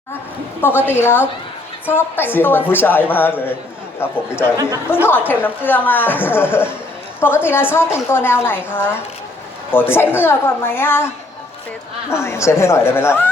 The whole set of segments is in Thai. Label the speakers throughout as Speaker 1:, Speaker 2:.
Speaker 1: ปกติแล้วชอบแต่ง
Speaker 2: เสียง
Speaker 1: ตั
Speaker 2: เห
Speaker 1: ว
Speaker 2: มือนผู้ชายมากเลยครับผมพี่จอยพี่
Speaker 1: เพิ่งถอดเข็มน้ำเกลือมา ปกติแล้วชอบแต่งตัวแนวไหนคะ
Speaker 2: ปกติ
Speaker 1: เช็ดเหงื่อก่อนไหมอะ
Speaker 2: เช็ดให้หน่อยได้ไหมล่ะ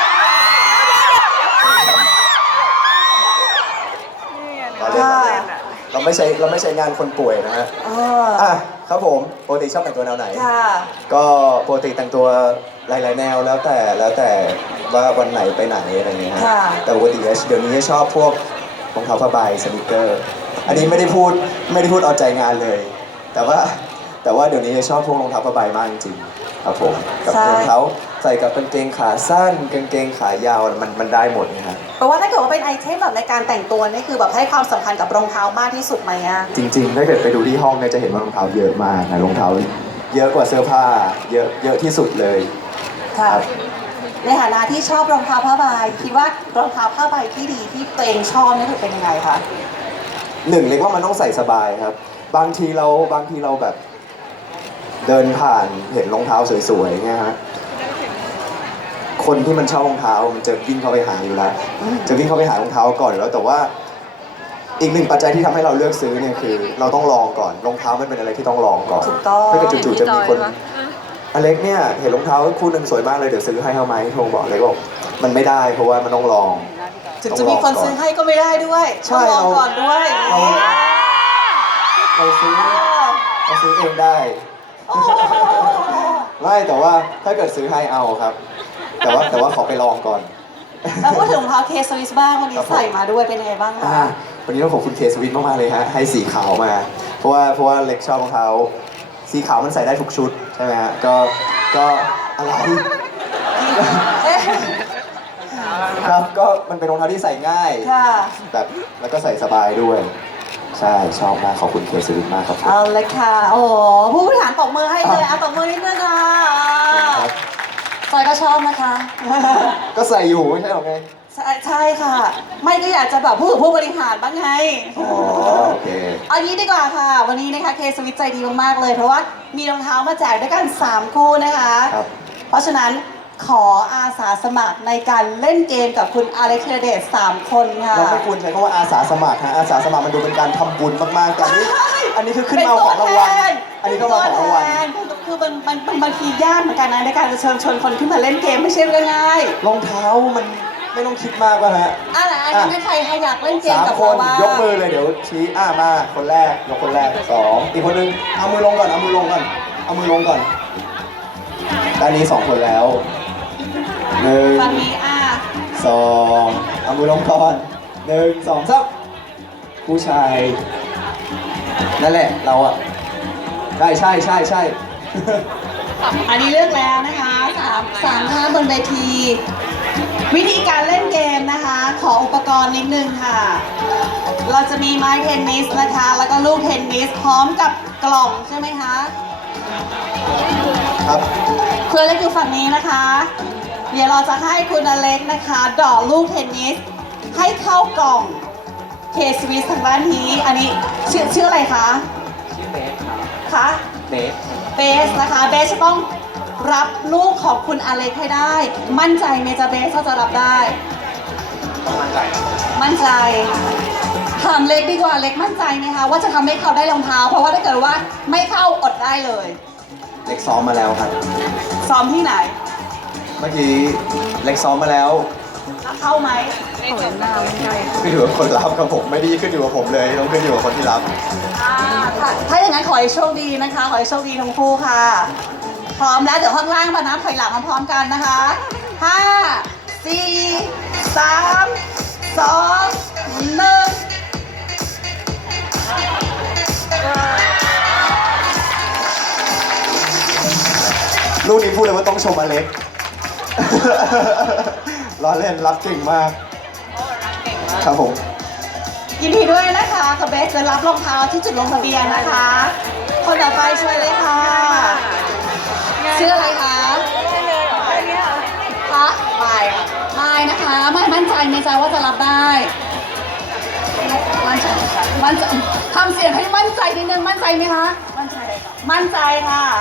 Speaker 2: เราไม่ใช่งานคนป่วยนะฮะ
Speaker 1: เออ
Speaker 2: ครับผมปกติชอบแต่งตัวแนวไหน
Speaker 1: ค่ะ
Speaker 2: ก็ปกติแต่งตัวหลายๆแนวแล้วแต่ว่าวันไหนไปไหนอะไรเงี้ยฮะ
Speaker 1: ค่ะ
Speaker 2: แต่ปกติเดี๋ยวนี้ชอบพวกรองเท้าผ้าใบสนิเกอร์ อันนี้ไม่ได้พูดเอาใจงานเลย แต่ว่าเดี๋ยวนี้ชอบพวกรองเท้าผ้าใบมากจริงๆครับผมกับรองเท้าใส่กับกางเกงขาสั้นกางเกงขายาวมันได้หมดนะฮะ
Speaker 1: แปลว่าถ้าเกิดว่าเป็นไอเทมแบบในการแต่งตัวนี่คือแบบให้ความสำคัญกับรองเท้ามากที่สุดไหมอะ
Speaker 2: จริงๆถ้าเกิดไปดูที่ห้องเนี่ยจะเห็นว่ารองเท้าเยอะมากนะรองเท้าเยอะกว่าเสื้อผ้าเยอะที่สุดเลย
Speaker 1: ค่ะ ในฐานะที่ชอบรองเท้าผ้าใบคิดว่ารองเท้าผ้าใบที่ดีที่ตัวเองชอบนี่คือเป็นยังไงคะ
Speaker 2: หนึ่งเลยว่ามันต้องใส่สบายครับ บางทีเราแบบเดินผ่านเห็นรองเท้าสวยๆเงี้ยฮะคนที่มันเช่ารองเท้ามันจะวิ่งเข้าไปหาอยู่แล้วจะวิ่งเข้าไปหารองเท้าก่อนแล้วแต่ว่าอีกหนึ่งปัจจัยที่ทำให้เราเลือกซื้อเนี่ยคือเราต้องลองก่อนรองเท้ามันเป็นอะไรที่ต้องลองก่อน
Speaker 1: ถูกต้อง
Speaker 2: ถ้าเกิดจู่ๆจะมีคนอเล็กเนี่ยเห็นรองเท้าคู่หนึ่งสวยมากเลยเดี๋ยวซื้อให้เขาไหมโทรบอกเลยบอกมันไม่ได้เพราะว่ามันต้องลอง
Speaker 1: ถึงจะมีคนซื้อให้ก็ไม่ได้ด้วย
Speaker 2: ใช่
Speaker 1: ต้องลองก่อนด้วย
Speaker 2: เราซื้อเองได้
Speaker 1: โอ้โห
Speaker 2: ไม่แต่ว่าถ้าเกิดซื้อให้เอาครับ แต่ว่าขอไปลองก่อน
Speaker 1: แล้วพูดถึงรองเท้าเคสวิสบ้างวันนี้
Speaker 2: ครับผม
Speaker 1: ใส่มาด้วยเป็นยังไงบ้างคะ
Speaker 2: วันนี้ต้องขอบคุณเคสวินมากๆเลยฮะให้สีขาวมา เพราะว่าเล็กชอบรองเท้าสีขาวมันใส่ได้ทุกชุดใช่ไหมฮะก็อะไร
Speaker 1: เอ๊ะ
Speaker 2: ครับก็มันเป็นรองเท้าที่ใส่ง่าย
Speaker 1: ค่ะ
Speaker 2: แบบแล้วก็ใส่สบายด้วย ใช่ชอบมากขอบคุณเคสวินมากครับผม
Speaker 1: เอาเลยค่ะ โอ้โหผู้บริหารตบมือให้เลยเอาตบมือนิดนึงค่ะ
Speaker 2: ครับ
Speaker 1: จอยก็ชอบนะคะ
Speaker 2: ก็ใส่อยู่ไม่ใช่หรอไง
Speaker 1: ใช่ค่ะ ไม่ก็อยากจะแบบพูดถึงผู้บริหารบ้างไง
Speaker 2: อ๋อโอเค
Speaker 1: เอางี้ดีกว่าค่ะ วันนี้นะคะเคสวิตใจดีมากๆเลย เพราะว่ามีรองเท้ามาแจกด้วยกัน 3 คู่นะคะ
Speaker 2: ครับ
Speaker 1: เพราะฉะนั้นขออาสาสมัครในการเล่นเกมกับคุณอเล็กธีรเดช3 คนค่ะ
Speaker 2: เราไม่ควรใช้คำว่าอาสาสมัครฮะอาสาสมัครมันดูเป็นการทำบุญมากๆแต่อันนี้คือขึ้นมาเอาของรางวัลอันนี้ก็มาของรางวัล
Speaker 1: คือมันบางทียากเหมือนกันนะในการจะเชิญชวนคนขึ้นมาเล่นเกมไม่ใช่เรื่องง่าย
Speaker 2: รองเท้ามันไม่ต้องคิดมากป่ะฮะ
Speaker 1: อะไรให้ใครอยากเล่นเกม
Speaker 2: สาม
Speaker 1: กับ
Speaker 2: ค
Speaker 1: เรา
Speaker 2: น
Speaker 1: บ้าง
Speaker 2: ยกมือเลยเดี๋ยวชี้มาคนแรกยกคนแรกสองอีกคนนึงเอามือลงก่อนเอามือลงก่อนเอามือลงก่อนด้านนี้2 คนแล้วหนึ่ง
Speaker 1: ตอนนี้
Speaker 2: สองเอามือลงก่อน1 2 3ผู้ชายนั่นแหละเราอะใช่
Speaker 1: อันนี้เลือกแล้วนะคะสามท่านบนเวที วิธีการเล่นเกมนะคะ ขออุปกรณ์นิดนึงค่ะ เราจะมีไม้เทนนิสนะคะ แล้วก็ลูกเทนนิสพร้อมกับกล่องใช่ไหมคะ
Speaker 2: ครับ
Speaker 1: เพื่อนเล็กอยู่ฝั่งนี้นะคะ เดี๋ยวเราจะให้คุณอเล็กนะคะดอกลูกเทนนิสให้เข้ากล่องเคสวิสทางด้านนี้ อันนี้ชื่ออะไรคะ
Speaker 3: ชื่อเบสครับ
Speaker 1: คะ
Speaker 3: เบส
Speaker 1: เบสนะคะเบสจะต้องรับลูกของคุณอเล็กให้ได้ มั่นใจไหมจ๊ะเบสเขาจะรับได้
Speaker 3: ต้องมั่นใจครับ
Speaker 1: มั่นใจถามเล็กดีกว่าเล็กมั่นใจไหมคะว่าจะทำให้เขาได้รองเท้า เพราะว่าถ้าเกิดว่าไม่เข้าอดได้เลย
Speaker 2: เล็กซ้อมมาแล้วครับ
Speaker 1: ซ้อมที่ไหน
Speaker 2: เมื่อกี้เล็กซ้อมมาแล้ว
Speaker 1: เข้าไหม
Speaker 2: ขึ้นอยู่กับคนรับครับผมไม่ได้ขึ้นอยู่กับผมเลยต้องขึ้นอยู่กับคนที่รับ
Speaker 1: ถ้าอย่างนั้นขอให้โชคดีนะคะ ขอให้โชคดีทั้งคู่ค่ะ พร้อมแล้วเดี๋ยวข้างล่างมานับถอยหลังพร้อมๆกันนะคะ 5 4 3 2 1
Speaker 2: ลูกนี้พูดเลยว่าต้องชมอเล็ก ล้อเล่นรับเก่งมาก ครับผม
Speaker 1: ยินดีด้วยนะคะกับเบสจะรับรองเท้าที่จุดลงทะเบียนนะคะ คนต่อไปช่วยเลยค่ะ ชื่ออะไรคะคะไม่นะคะไม่มั่นใจในใจว่าจะรับได้ มั่นใจทำเสียงให้มั่นใจนิดนึงมั่นใจไหมคะ มั่นใจค่ะ